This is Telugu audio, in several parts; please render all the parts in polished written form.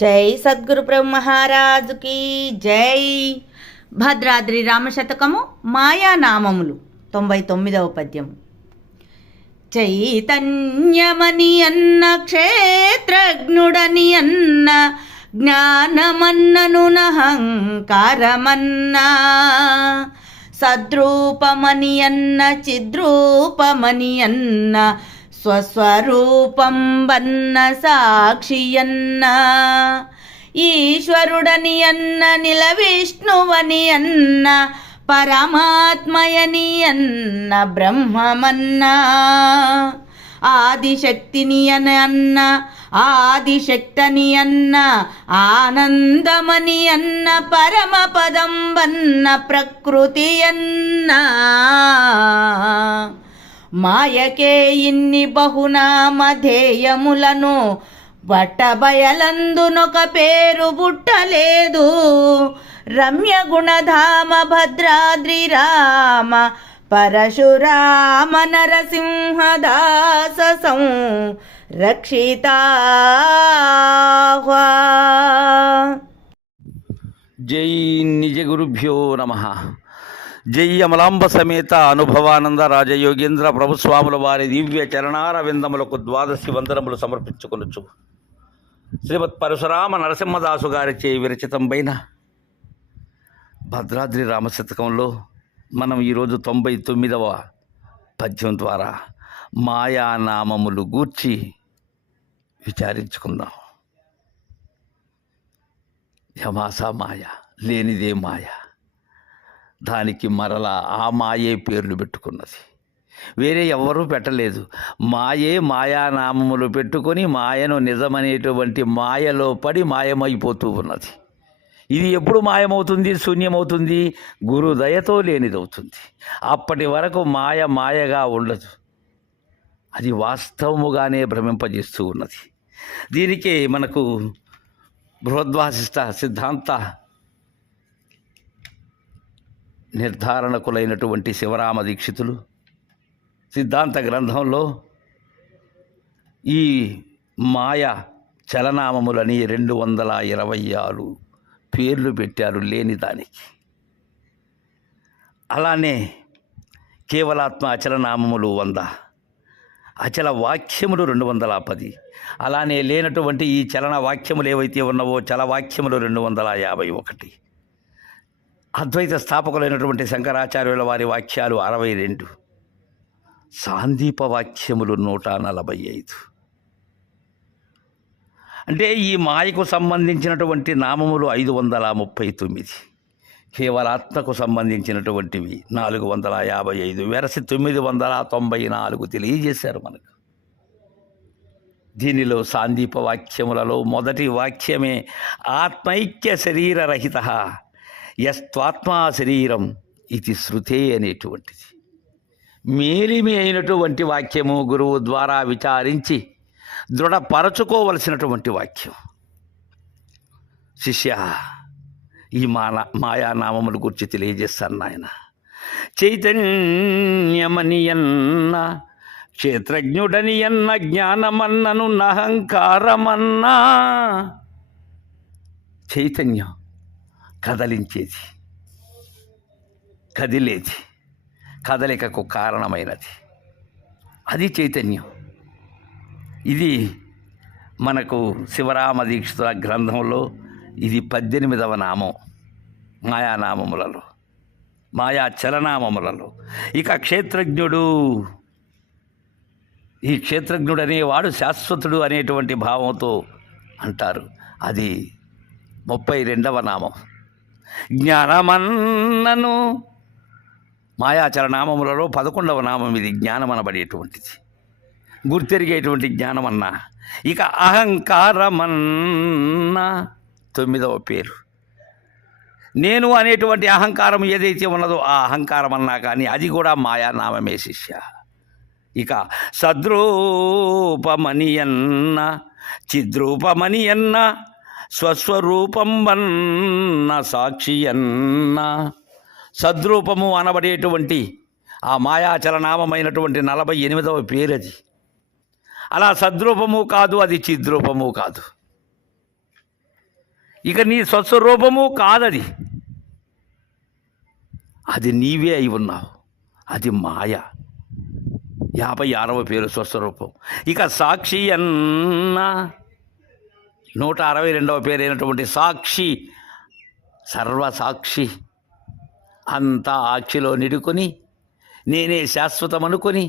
జై సద్గురు బ్రహ్మహారాజుకి జై. భద్రాద్రి రామశతకము మాయానామములు 99వ పద్యము. చైతన్యమని అన్న క్షేత్రజ్ఞుడని అన్న జ్ఞానమన్నను నహంకారమన్నా సద్రూపమని అన్న చిద్రూపమని అన్న స్వస్వరూపం వన్న సాక్షియన్న ఈశ్వరుడని అన్న నిలవిష్ణువని అన్న పరమాత్మయని అన్న బ్రహ్మమన్నా ఆదిశక్తిని అన్న ఆదిశక్తని అన్న ఆనందమని అన్న పరమపదం వన్న ప్రకృతి అన్న మాయకే ఇన్ని బహునామధేయములను బట్టబయలందునొక పేరు బుట్టలేదు. రమ్య గుణధామ భద్రాద్రి రామ పరశురామ నరసింహదాస రక్షితా. జై నిజ గురుభ్యో నమః. జై అమలాంబ సమేత అనుభవానంద రాజయోగేంద్ర ప్రభుస్వాముల వారి దివ్య చరణార విందములకు ద్వాదశి వందనములు సమర్పించుకొనొచ్చు. శ్రీమత్ పరశురామ నరసింహదాసు గారిచే విరచితంపైన భద్రాద్రి రామశతకంలో మనం ఈరోజు 99వ పద్యం ద్వారా మాయానామములు గూర్చి విచారించుకుందాం. యమాస మాయ, లేనిదే మాయ, దానికి మరలా ఆ మాయే పేర్లు పెట్టుకున్నది, వేరే ఎవ్వరూ పెట్టలేదు. మాయే మాయానామములు పెట్టుకొని మాయను నిజమనేటువంటి మాయలో పడి మాయమైపోతూ ఉన్నది. ఇది ఎప్పుడు మాయమవుతుంది, శూన్యమవుతుంది? గురు దయతో లేనిదవుతుంది. అప్పటి వరకు మాయ మాయగా ఉండదు, అది వాస్తవముగానే భ్రమింపజేస్తూ ఉన్నది. దీనికే మనకు బృహద్వాసిష్ట సిద్ధాంత నిర్ధారణకులైనటువంటి శివరామ దీక్షితులు సిద్ధాంత గ్రంథంలో ఈ మాయ చలనామములని 226 పేర్లు పెట్టారు లేని దానికి. అలానే కేవలాత్మ అచలనామములు 100, అచల వాక్యములు 210, అలానే లేనటువంటి ఈ చలన వాక్యములు ఏవైతే ఉన్నావో చల వాక్యములు 251, అద్వైత స్థాపకులైనటువంటి శంకరాచార్యుల వారి వాక్యాలు 62, సాందీప వాక్యములు 145. అంటే ఈ మాయకు సంబంధించినటువంటి నామములు 539, కేవలాత్మకు సంబంధించినటువంటివి 455, వెరసి 994 తెలియజేశారు మనకు. దీనిలో సాందీప వాక్యములలో మొదటి వాక్యమే ఆత్మైక్య శరీరరహిత యస్త్వాత్మా శరీరం ఇది శృతే అనేటువంటిది. మేలిమి అయినటువంటి వాక్యము, గురువు ద్వారా విచారించి దృఢపరచుకోవలసినటువంటి వాక్యం. శిష్య, ఈ మాయానామముల గురించి తెలియజేస్తాను నాయన. చైతన్యమని అన్న క్షేత్రజ్ఞుడని అన్న జ్ఞానమన్నను నహంకారమన్నా. చైతన్యం కదలించేది, కదిలేది, కదలికకు కారణమైనది, అది చైతన్యం. ఇది మనకు శివరామ దీక్షితుల గ్రంథంలో ఇది 18వ నామం మాయానామములలో, మాయా చలనామములలో. ఇక క్షేత్రజ్ఞుడు, ఈ క్షేత్రజ్ఞుడు అనేవాడు శాశ్వతుడు అనేటువంటి భావంతో అంటారు, అది 32వ నామం. జ్ఞానమన్నను మాయాచలనామములలో 11వ నామం ఇది, జ్ఞానం అనబడేటువంటిది, గుర్తెరిగేటువంటి జ్ఞానమన్నా. ఇక అహంకారమన్న 9వ పేరు. నేను అనేటువంటి అహంకారం ఏదైతే ఉన్నదో ఆ అహంకారం అన్నా కానీ అది కూడా మాయానామమే శిష్య. ఇక సద్రూపమని అన్న చిద్రూపమని అన్న స్వస్వరూపం వన్న సాక్షి అన్న. సద్రూపము అనబడేటువంటి ఆ మాయాచలనామమైనటువంటి 48వ పేరది. అలా సద్రూపము కాదు, అది చిద్రూపము కాదు. ఇక నీ స్వస్వరూపము కాదది, అది నీవే అయి ఉన్నావు, అది మాయ. 56వ పేరు స్వస్వరూపం. ఇక సాక్షి అన్న 162వ పేరు అయినటువంటి సాక్షి, సర్వసాక్షి. అంతా ఆక్షిలో నిడుకొని నేనే శాశ్వతం అనుకొని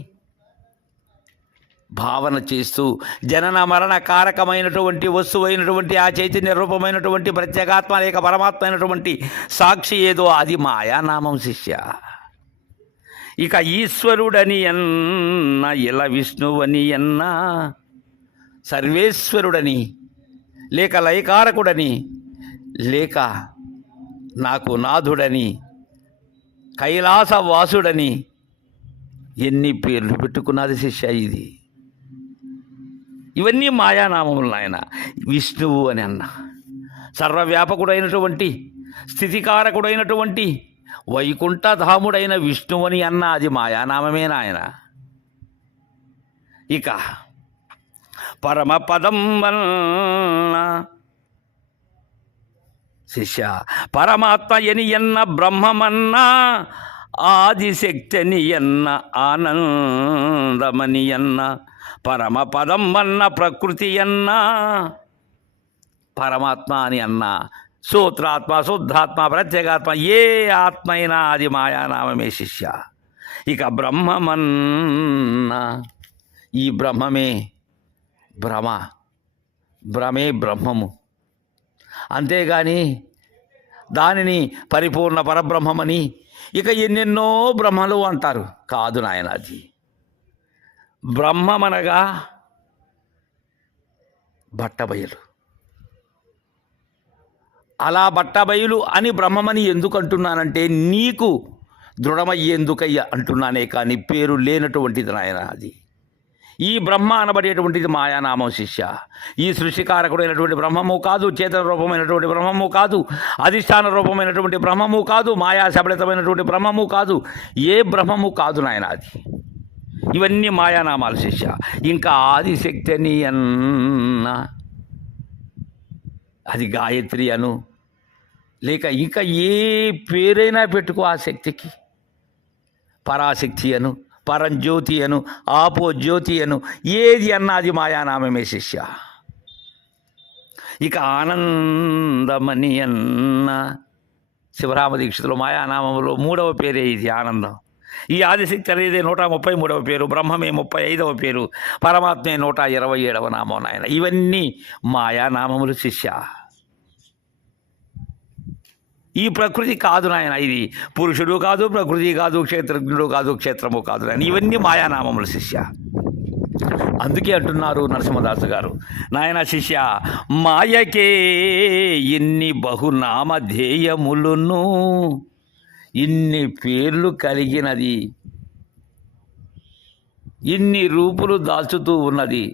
భావన చేస్తూ జనన మరణ కారకమైనటువంటి వస్తువైనటువంటి ఆ చైతన్య రూపమైనటువంటి ప్రత్యేగాత్మ లేక పరమాత్మ అయినటువంటి సాక్షి ఏదో అది మాయానామం శిష్య. ఇక ఈశ్వరుడని అన్న, ఇలా విష్ణువని అన్న, సర్వేశ్వరుడని లేక లయకారకుడని లేక నాకు నాథుడని కైలాసవాసుడని ఎన్ని పేర్లు పెట్టుకున్నది శిష్య ఇది. ఇవన్నీ మాయానామములు నాయన. విష్ణువు అని అన్న, సర్వవ్యాపకుడైనటువంటి స్థితికారకుడైనటువంటి వైకుంఠధాముడైన విష్ణువని అన్న, అది మాయానామమే నాయన. ఇక పరమపదం వల్ల శిష్య పరమాత్మ ఎని ఎన్న, బ్రహ్మమన్నా ఆదిశక్తిని ఎన్న, ఆనందమని ఎన్న, పరమపదం అన్న ప్రకృతి అన్న, పరమాత్మ అని అన్న, సూత్రాత్మ శుద్ధాత్మ ప్రత్యేగాత్మ ఏ ఆత్మ అయినా అది మాయానామమే శిష్య. ఇక బ్రహ్మమన్న, ఈ బ్రహ్మమే భ్రమ, భ్రమే బ్రహ్మము. అంతేగాని దానిని పరిపూర్ణ పరబ్రహ్మమని ఇక ఎన్నెన్నో బ్రహ్మలు అంటారు. కాదు నాయన, అది బ్రహ్మమనగా బట్టబయలు. అలా బట్టబయలు అని బ్రహ్మమని ఎందుకు అంటున్నానంటే నీకు దృఢమయ్యేందుకయ్య అంటున్నానే, కానీ పేరు లేనటువంటిది నాయన అది. ఈ బ్రహ్మ అనబడేటువంటిది మాయానామం శిష్య. ఈ సృష్టికారకుడైనటువంటి బ్రహ్మము కాదు, చేతన రూపమైనటువంటి బ్రహ్మము కాదు, అధిష్టాన రూపమైనటువంటి బ్రహ్మము కాదు, మాయా శబళితమైనటువంటి బ్రహ్మము కాదు, ఏ బ్రహ్మము కాదు నాయన అది. ఇవన్నీ మాయానామాలు శిష్య. ఇంకా ఆదిశక్తి అని అన్న, అది గాయత్రి అను లేక ఇంకా ఏ పేరైనా పెట్టుకో ఆ శక్తికి. పరాశక్తి అను, పరంజ్యోతి అను, ఆపో జ్యోతి అను, ఏది అన్నది మాయానామమే శిష్య. ఇక ఆనందమని అన్న, శివరామ దీక్షితులు మాయానామంలో 3వ పేరే ఇది ఆనందం. ఈ ఆదిశక్తి అనేది 133వ పేరు, బ్రహ్మమే 35వ పేరు, పరమాత్మే 127వ నామం నాయన. ఇవన్నీ మాయానామములు శిష్య. ఈ ప్రకృతి కాదు నాయన, ఇది పురుషుడు కాదు, ప్రకృతి కాదు, క్షేత్రజ్ఞుడు కాదు, క్షేత్రము కాదు నాయన. ఇవన్నీ మాయానామములు శిష్య. అందుకే అంటున్నారు నరసింహదాసు గారు, నాయన శిష్య మాయకే ఇన్ని బహునామధేయములును, ఇన్ని పేర్లు కలిగినది, ఇన్ని రూపులు దాల్చుతూ ఉన్నది,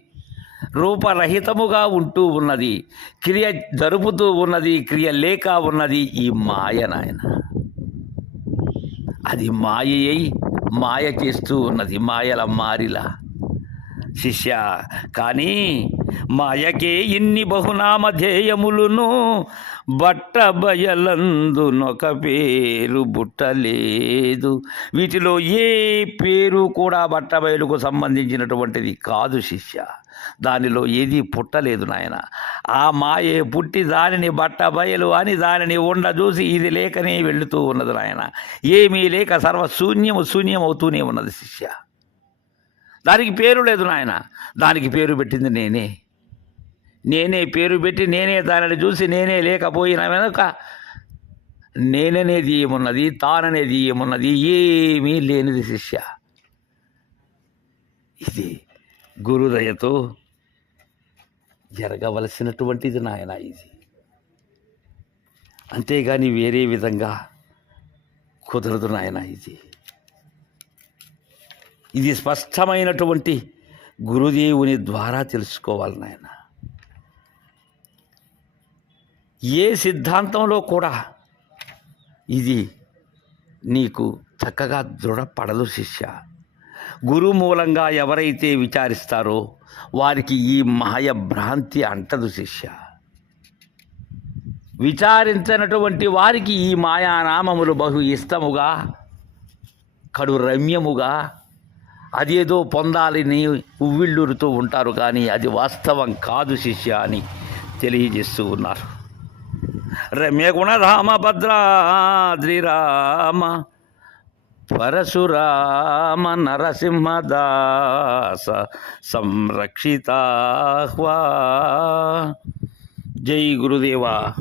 రూపరహితముగా ఉంటూ ఉన్నది, క్రియ జరుపుతూ ఉన్నది, క్రియ లేక ఉన్నది ఈ మాయ నాయన. అది మాయ అయి మాయ చేస్తూ ఉన్నది, మాయల మారిలా శిష్య. కానీ మాయకే ఇన్ని బహునామధేయములును, బట్ట బయలందునొక పేరు బుట్టలేదు. వీటిలో ఏ పేరు కూడా బట్టబయలుకు సంబంధించినటువంటిది కాదు శిష్య. దానిలో ఏది పుట్టలేదు నాయన. ఆ మాయే పుట్టి దానిని బట్టబయలు అని దానిని చూసి ఇది లేకనే వెళుతూ ఉన్నది నాయన. ఏమీ లేక శూన్యం అవుతూనే ఉన్నది శిష్య. దానికి పేరు లేదు నాయన. దానికి పేరు పెట్టింది నేనే పేరు పెట్టి నేనే దానిని చూసి నేనే లేకపోయిన వెనుక నేననేది ఏమున్నది, తాననేది ఏమున్నది, ఏమీ లేనిది శిష్య. ఇది గురుదయతో జరగవలసినటువంటిది నాయన ఇది. అంతేగాని వేరే విధంగా కుదరదు నాయన ఇది. ఇది స్పష్టమైనటువంటి గురుదేవుని ద్వారా తెలుసుకోవాలి నాయన. ఏ సిద్ధాంతంలో కూడా ఇది నీకు చక్కగా దృఢపడదు శిష్య. గురు మూలంగా ఎవరైతే విచారిస్తారో వారికి ఈ మాయ భ్రాంతి అంటదు శిష్య. విచారించినటువంటి వారికి ఈ మాయానామములు బహు ఇష్టముగా కడు రమ్యముగా అదేదో పొందాలని ఉవ్విళ్ళూరుతూ ఉంటారు, కానీ అది వాస్తవం కాదు శిష్య అని తెలియజేస్తూ ఉన్నారు. రమ్య గుణధామ భద్రాద్రిరామ పరశురామ నరసింహదాస సంరక్షితాహ్వా. జై గురుదేవా.